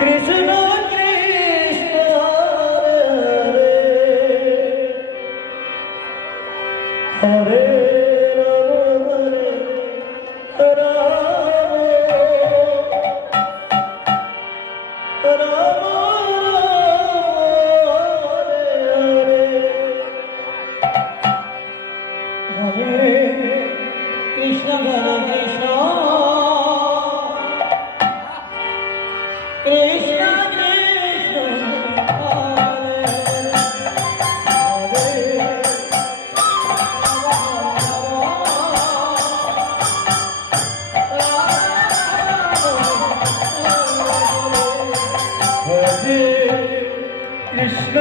Krishna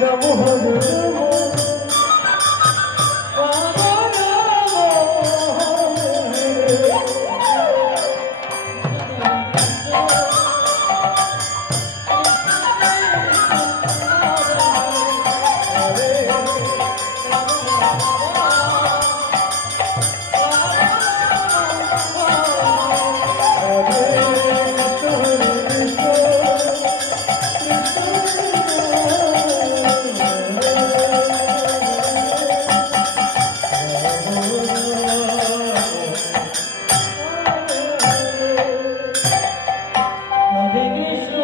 让我狠狠 Finish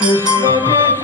Müzik